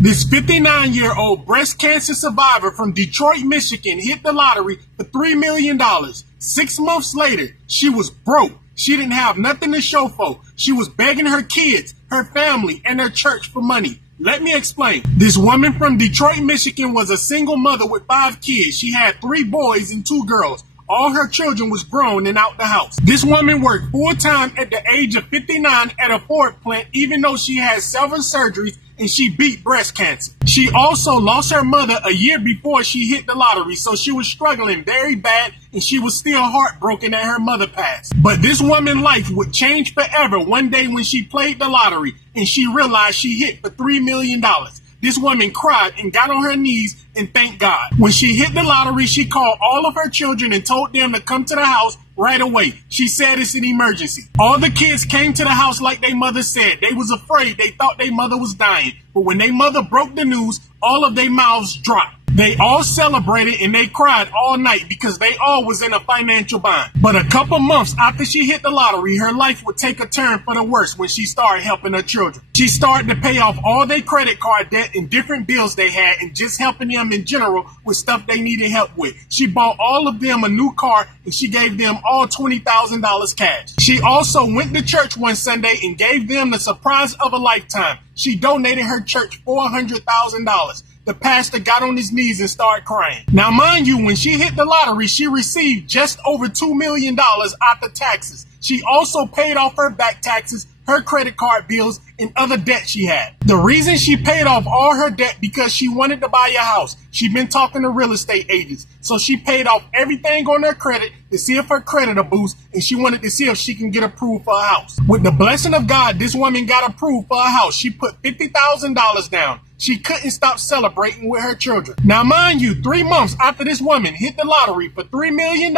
This 59-year-old breast cancer survivor from Detroit, Michigan hit the lottery for $3 million. 6 months later, she was broke. She didn't have nothing to show for. She was begging her kids, her family, and her church for money. Let me explain. This woman from Detroit, Michigan was a single mother with 5 kids. She had 3 boys and 2 girls. All her children was grown and out the house. This woman worked full-time at the age of 59 at a Ford plant, even though she had several surgeries and she beat breast cancer. She also lost her mother a year before she hit the lottery, so she was struggling very bad and she was still heartbroken that her mother passed. But this woman's life would change forever one day when she played the lottery and she realized she hit for $3 million. This woman cried and got on her knees and thanked God. When she hit the lottery, she called all of her children and told them to come to the house right away. She said it's an emergency. All the kids came to the house like their mother said. They was afraid. They thought their mother was dying. But when their mother broke the news, all of their mouths dropped. They all celebrated and they cried all night because they all was in a financial bind. But a couple months after she hit the lottery, her life would take a turn for the worse when she started helping her children. She started to pay off all their credit card debt and different bills they had and just helping them in general with stuff they needed help with. She bought all of them a new car and she gave them all $20,000 cash. She also went to church one Sunday and gave them the surprise of a lifetime. She donated her church $400,000. The pastor got on his knees and started crying. Now, mind you, when she hit the lottery, she received just over $2 million after taxes. She also paid off her back taxes, her credit card bills, and other debt she had. The reason she paid off all her debt because she wanted to buy a house. She'd been talking to real estate agents. So she paid off everything on her credit to see if her credit will boost, and she wanted to see if she can get approved for a house. With the blessing of God, this woman got approved for a house. She put $50,000 down. She couldn't stop celebrating with her children. Now, mind you, 3 months after this woman hit the lottery for $3 million,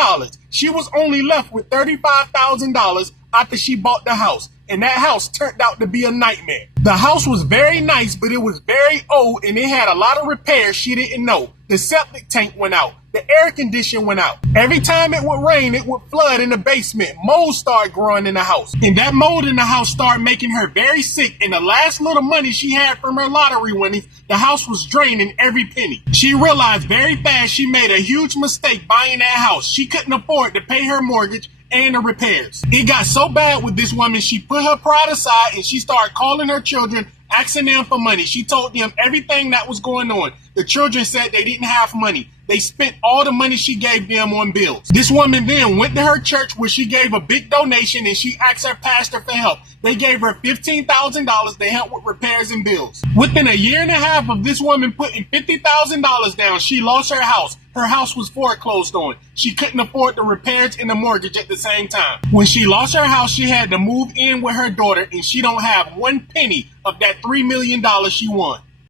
she was only left with $35,000 after she bought the house. And that house turned out to be a nightmare. The house was very nice, but it was very old and it had a lot of repairs she didn't know. The septic tank went out. The air conditioner went out. Every time it would rain, it would flood in the basement. Mold started growing in the house. And that mold in the house started making her very sick. And the last little money she had from her lottery winnings, the house was draining every penny. She realized very fast she made a huge mistake buying that house. She couldn't afford to pay her mortgage and the repairs. It got so bad with this woman, she put her pride aside and she started calling her children, asking them for money. She told them everything that was going on. The children said they didn't have money. They spent all the money she gave them on bills. This woman then went to her church where she gave a big donation and she asked her pastor for help. They gave her $15,000 to help with repairs and bills. Within a year and a half of this woman putting $50,000 down, she lost her house. Her house was foreclosed on. She couldn't afford the repairs and the mortgage at the same time. When she lost her house, she had to move in with her daughter and she don't have one penny of that $3 million she won.